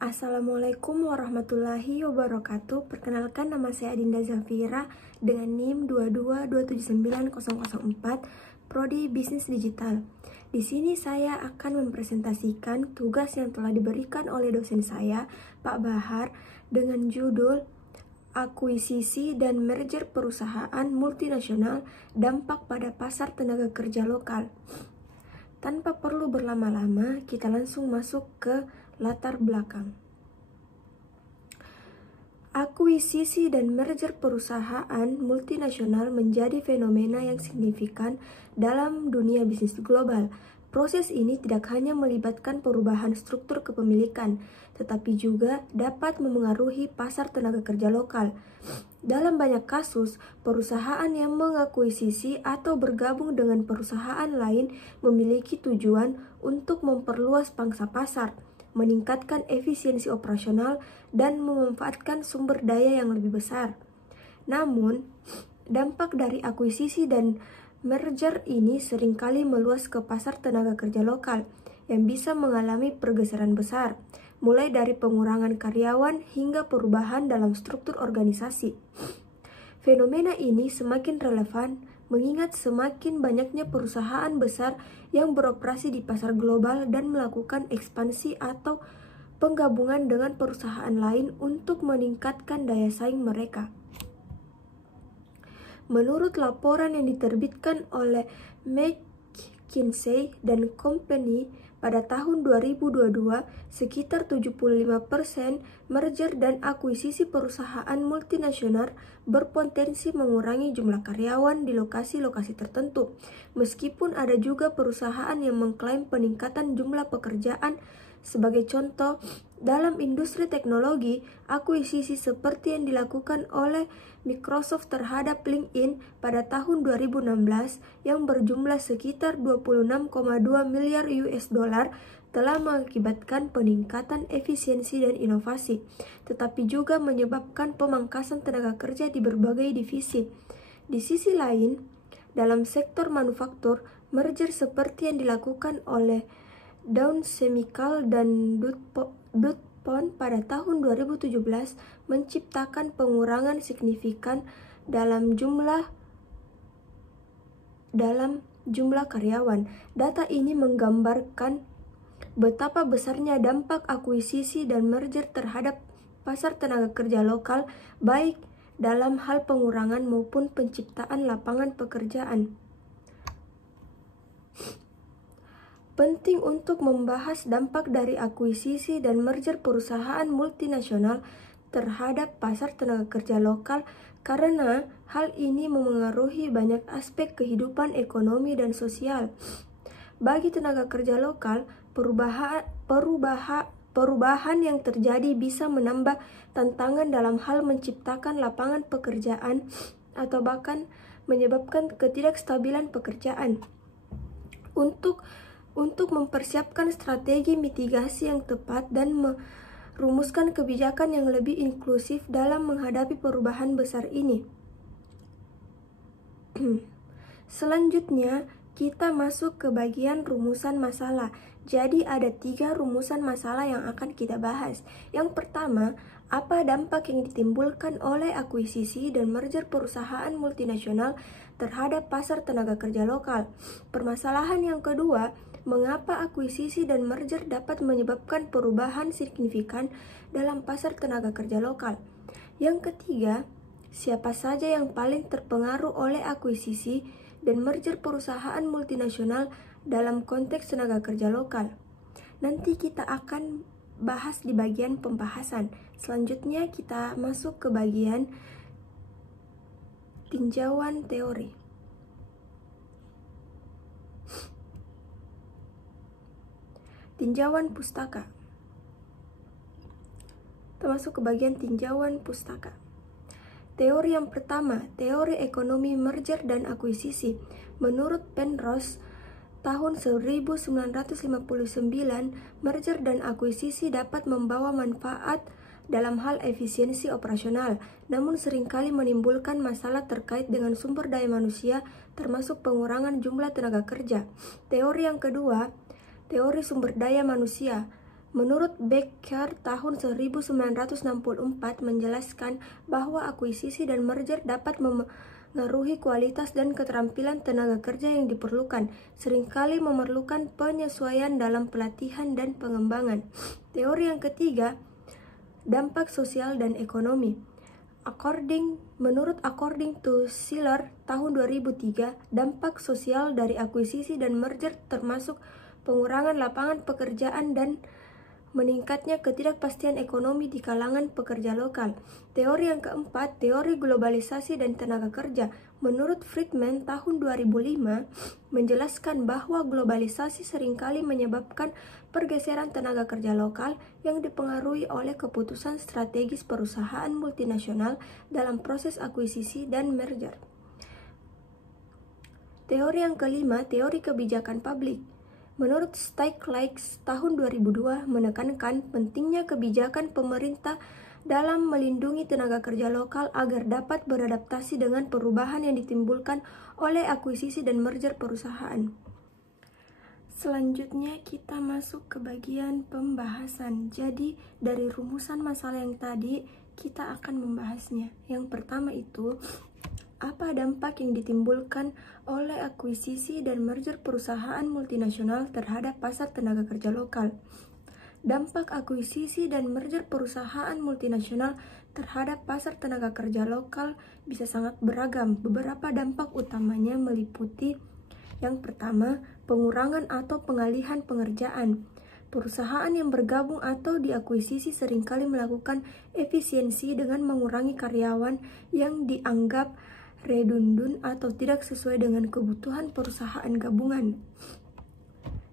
Assalamualaikum warahmatullahi wabarakatuh. Perkenalkan, nama saya Adinda Zafira dengan NIM 222790004, Prodi Bisnis Digital. Di sini saya akan mempresentasikan tugas yang telah diberikan oleh dosen saya, Pak Bahar, dengan judul Akuisisi dan Merger Perusahaan Multinasional, Dampak pada Pasar Tenaga Kerja Lokal. Tanpa perlu berlama-lama, kita langsung masuk ke latar belakang. Akuisisi dan merger perusahaan multinasional menjadi fenomena yang signifikan dalam dunia bisnis global. Proses ini tidak hanya melibatkan perubahan struktur kepemilikan, tetapi juga dapat memengaruhi pasar tenaga kerja lokal. Dalam banyak kasus, perusahaan yang mengakuisisi atau bergabung dengan perusahaan lain memiliki tujuan untuk memperluas pangsa pasar, meningkatkan efisiensi operasional, dan memanfaatkan sumber daya yang lebih besar. Namun, dampak dari akuisisi dan merger ini seringkali meluas ke pasar tenaga kerja lokal yang bisa mengalami pergeseran besar, mulai dari pengurangan karyawan hingga perubahan dalam struktur organisasi. Fenomena ini semakin relevan mengingat semakin banyaknya perusahaan besar yang beroperasi di pasar global dan melakukan ekspansi atau penggabungan dengan perusahaan lain untuk meningkatkan daya saing mereka. Menurut laporan yang diterbitkan oleh McKinsey & Company pada tahun 2022, sekitar 75% merger dan akuisisi perusahaan multinasional berpotensi mengurangi jumlah karyawan di lokasi-lokasi tertentu. Meskipun ada juga perusahaan yang mengklaim peningkatan jumlah pekerjaan. Sebagai contoh, dalam industri teknologi, akuisisi seperti yang dilakukan oleh Microsoft terhadap LinkedIn pada tahun 2016 yang berjumlah sekitar 26,2 miliar US dollar telah mengakibatkan peningkatan efisiensi dan inovasi, tetapi juga menyebabkan pemangkasan tenaga kerja di berbagai divisi. Di sisi lain, dalam sektor manufaktur, merger seperti yang dilakukan oleh Dow Chemical dan DuPont pada tahun 2017 menciptakan pengurangan signifikan dalam jumlah karyawan. Data ini menggambarkan betapa besarnya dampak akuisisi dan merger terhadap pasar tenaga kerja lokal, baik dalam hal pengurangan maupun penciptaan lapangan pekerjaan. Penting untuk membahas dampak dari akuisisi dan merger perusahaan multinasional terhadap pasar tenaga kerja lokal karena hal ini memengaruhi banyak aspek kehidupan ekonomi dan sosial. Bagi tenaga kerja lokal, perubahan yang terjadi bisa menambah tantangan dalam hal menciptakan lapangan pekerjaan atau bahkan menyebabkan ketidakstabilan pekerjaan. Untuk mempersiapkan strategi mitigasi yang tepat dan merumuskan kebijakan yang lebih inklusif dalam menghadapi perubahan besar ini. Selanjutnya, kita masuk ke bagian rumusan masalah. Jadi ada 3 rumusan masalah yang akan kita bahas. Yang pertama, apa dampak yang ditimbulkan oleh akuisisi dan merger perusahaan multinasional terhadap pasar tenaga kerja lokal? Permasalahan yang kedua, mengapa akuisisi dan merger dapat menyebabkan perubahan signifikan dalam pasar tenaga kerja lokal? Yang ketiga, siapa saja yang paling terpengaruh oleh akuisisi dan merger perusahaan multinasional dalam konteks tenaga kerja lokal? Nanti kita akan bahas di bagian pembahasan. Selanjutnya kita masuk ke bagian tinjauan teori. Tinjauan pustaka. Kita masuk ke bagian tinjauan pustaka. Teori yang pertama, teori ekonomi merger dan akuisisi. Menurut Penrose, tahun 1959, merger dan akuisisi dapat membawa manfaat dalam hal efisiensi operasional, namun seringkali menimbulkan masalah terkait dengan sumber daya manusia, termasuk pengurangan jumlah tenaga kerja. Teori yang kedua, teori sumber daya manusia. Menurut Becker, tahun 1964 menjelaskan bahwa akuisisi dan merger dapat mengaruhi kualitas dan keterampilan tenaga kerja yang diperlukan, seringkali memerlukan penyesuaian dalam pelatihan dan pengembangan. Teori yang ketiga, dampak sosial dan ekonomi. According to Shiller, tahun 2003, dampak sosial dari akuisisi dan merger termasuk pengurangan lapangan pekerjaan dan meningkatnya ketidakpastian ekonomi di kalangan pekerja lokal. Teori yang keempat, teori globalisasi dan tenaga kerja. Menurut Friedman, tahun 2005, menjelaskan bahwa globalisasi seringkali menyebabkan pergeseran tenaga kerja lokal yang dipengaruhi oleh keputusan strategis perusahaan multinasional dalam proses akuisisi dan merger. Teori yang kelima, teori kebijakan publik. Menurut Stieglitz, tahun 2002 menekankan pentingnya kebijakan pemerintah dalam melindungi tenaga kerja lokal agar dapat beradaptasi dengan perubahan yang ditimbulkan oleh akuisisi dan merger perusahaan. Selanjutnya kita masuk ke bagian pembahasan. Jadi dari rumusan masalah yang tadi kita akan membahasnya. Yang pertama itu, apa dampak yang ditimbulkan oleh akuisisi dan merger perusahaan multinasional terhadap pasar tenaga kerja lokal? Dampak akuisisi dan merger perusahaan multinasional terhadap pasar tenaga kerja lokal bisa sangat beragam. Beberapa dampak utamanya meliputi: yang pertama, pengurangan atau pengalihan pengerjaan. Perusahaan yang bergabung atau diakuisisi seringkali melakukan efisiensi dengan mengurangi karyawan yang dianggap redundun atau tidak sesuai dengan kebutuhan perusahaan gabungan.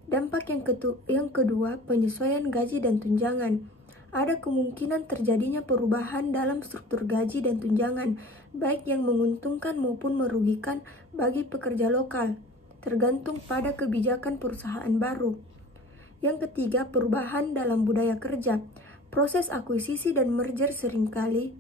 Dampak yang kedua, penyesuaian gaji dan tunjangan. Ada kemungkinan terjadinya perubahan dalam struktur gaji dan tunjangan, baik yang menguntungkan maupun merugikan bagi pekerja lokal, tergantung pada kebijakan perusahaan baru. Yang ketiga, perubahan dalam budaya kerja. Proses akuisisi dan merger seringkali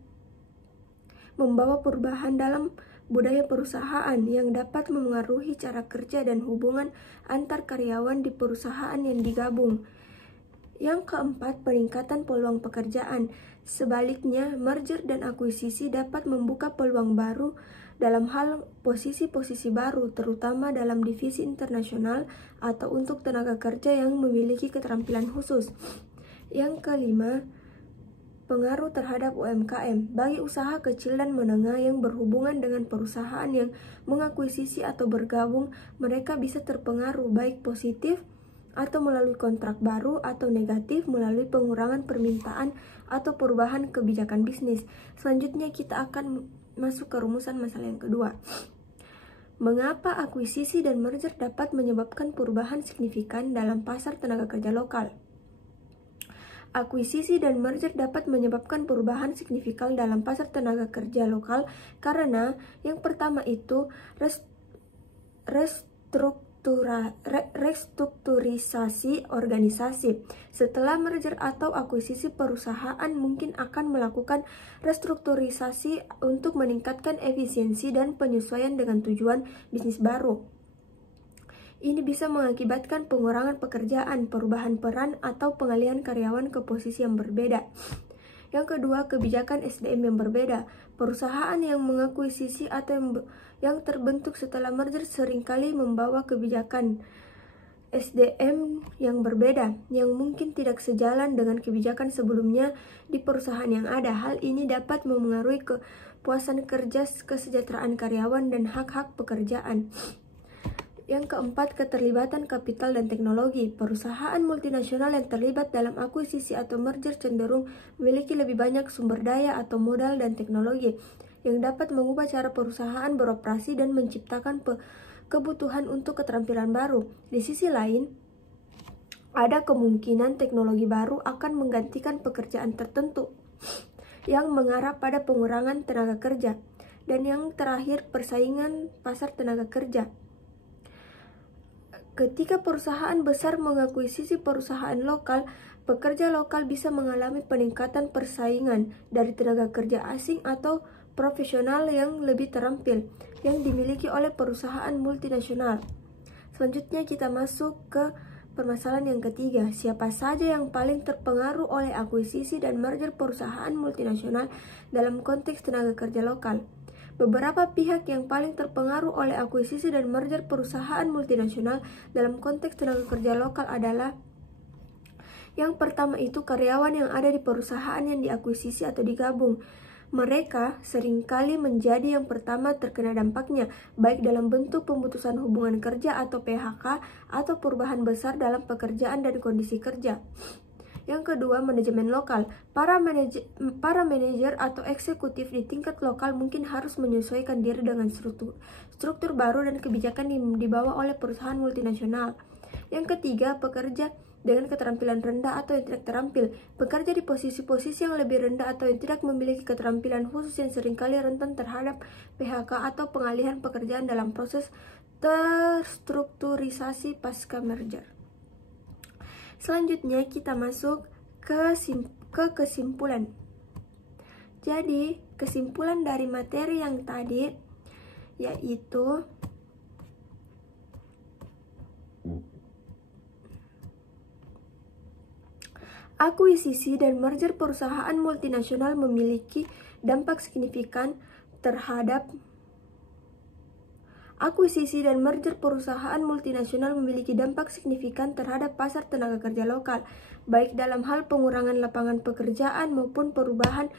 membawa perubahan dalam budaya perusahaan yang dapat memengaruhi cara kerja dan hubungan antar karyawan di perusahaan yang digabung. Yang keempat, peningkatan peluang pekerjaan. Sebaliknya, merger dan akuisisi dapat membuka peluang baru dalam hal posisi-posisi baru, terutama dalam divisi internasional atau untuk tenaga kerja yang memiliki keterampilan khusus. Yang kelima, pengaruh terhadap UMKM. Bagi usaha kecil dan menengah yang berhubungan dengan perusahaan yang mengakuisisi atau bergabung, mereka bisa terpengaruh baik positif atau melalui kontrak baru atau negatif melalui pengurangan permintaan atau perubahan kebijakan bisnis. Selanjutnya kita akan masuk ke rumusan masalah yang kedua. Mengapa akuisisi dan merger dapat menyebabkan perubahan signifikan dalam pasar tenaga kerja lokal? Akuisisi dan merger dapat menyebabkan perubahan signifikan dalam pasar tenaga kerja lokal karena yang pertama itu restrukturisasi organisasi. Setelah merger atau akuisisi, perusahaan mungkin akan melakukan restrukturisasi untuk meningkatkan efisiensi dan penyesuaian dengan tujuan bisnis baru. Ini bisa mengakibatkan pengurangan pekerjaan, perubahan peran, atau pengalihan karyawan ke posisi yang berbeda. Yang kedua, kebijakan SDM yang berbeda. Perusahaan yang mengakuisisi atau yang terbentuk setelah merger seringkali membawa kebijakan SDM yang berbeda, yang mungkin tidak sejalan dengan kebijakan sebelumnya di perusahaan yang ada. Hal ini dapat memengaruhi kepuasan kerja, kesejahteraan karyawan, dan hak-hak pekerjaan. Yang keempat, keterlibatan kapital dan teknologi. Perusahaan multinasional yang terlibat dalam akuisisi atau merger cenderung memiliki lebih banyak sumber daya atau modal dan teknologi yang dapat mengubah cara perusahaan beroperasi dan menciptakan kebutuhan untuk keterampilan baru. Di sisi lain, ada kemungkinan teknologi baru akan menggantikan pekerjaan tertentu yang mengarah pada pengurangan tenaga kerja. Dan yang terakhir, persaingan pasar tenaga kerja. Ketika perusahaan besar mengakuisisi perusahaan lokal, pekerja lokal bisa mengalami peningkatan persaingan dari tenaga kerja asing atau profesional yang lebih terampil yang dimiliki oleh perusahaan multinasional. Selanjutnya kita masuk ke Permasalahan yang ketiga, siapa saja yang paling terpengaruh oleh akuisisi dan merger perusahaan multinasional dalam konteks tenaga kerja lokal? Beberapa pihak yang paling terpengaruh oleh akuisisi dan merger perusahaan multinasional dalam konteks tenaga kerja lokal adalah: yang pertama itu karyawan yang ada di perusahaan yang diakuisisi atau digabung. Mereka seringkali menjadi yang pertama terkena dampaknya, baik dalam bentuk pemutusan hubungan kerja atau PHK, atau perubahan besar dalam pekerjaan dan kondisi kerja. Yang kedua, manajemen lokal. Para manajer atau eksekutif di tingkat lokal mungkin harus menyesuaikan diri dengan struktur baru dan kebijakan yang dibawa oleh perusahaan multinasional. Yang ketiga, pekerja dengan keterampilan rendah atau yang tidak terampil. Bekerja di posisi-posisi yang lebih rendah atau yang tidak memiliki keterampilan khusus yang seringkali rentan terhadap PHK atau pengalihan pekerjaan dalam proses terstrukturisasi pasca merger. Selanjutnya kita masuk ke kesimpulan. Jadi, kesimpulan dari materi yang tadi yaitu akuisisi dan merger perusahaan multinasional memiliki dampak signifikan terhadap pasar tenaga kerja lokal, baik dalam hal pengurangan lapangan pekerjaan maupun perubahan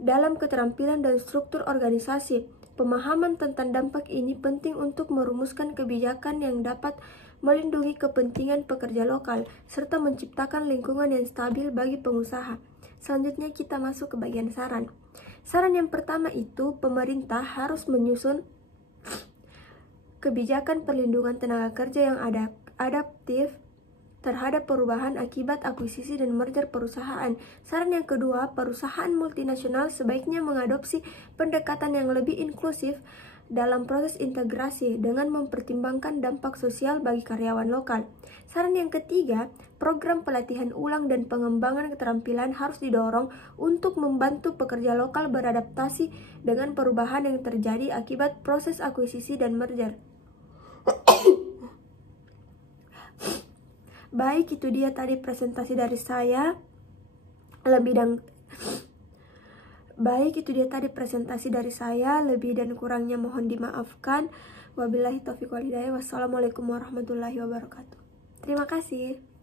dalam keterampilan dan struktur organisasi. Pemahaman tentang dampak ini penting untuk merumuskan kebijakan yang dapat melindungi kepentingan pekerja lokal, serta menciptakan lingkungan yang stabil bagi pengusaha. Selanjutnya kita masuk ke bagian saran. Saran yang pertama itu, pemerintah harus menyusun kebijakan perlindungan tenaga kerja yang adaptif terhadap perubahan akibat akuisisi dan merger perusahaan. Saran yang kedua, perusahaan multinasional sebaiknya mengadopsi pendekatan yang lebih inklusif dalam proses integrasi dengan mempertimbangkan dampak sosial bagi karyawan lokal. Saran yang ketiga, program pelatihan ulang dan pengembangan keterampilan harus didorong untuk membantu pekerja lokal beradaptasi dengan perubahan yang terjadi akibat proses akuisisi dan merger. Baik, itu dia tadi presentasi dari saya. Lebih dan kurangnya mohon dimaafkan. Wabillahi taufiq wal hidayah. Wassalamualaikum warahmatullahi wabarakatuh. Terima kasih.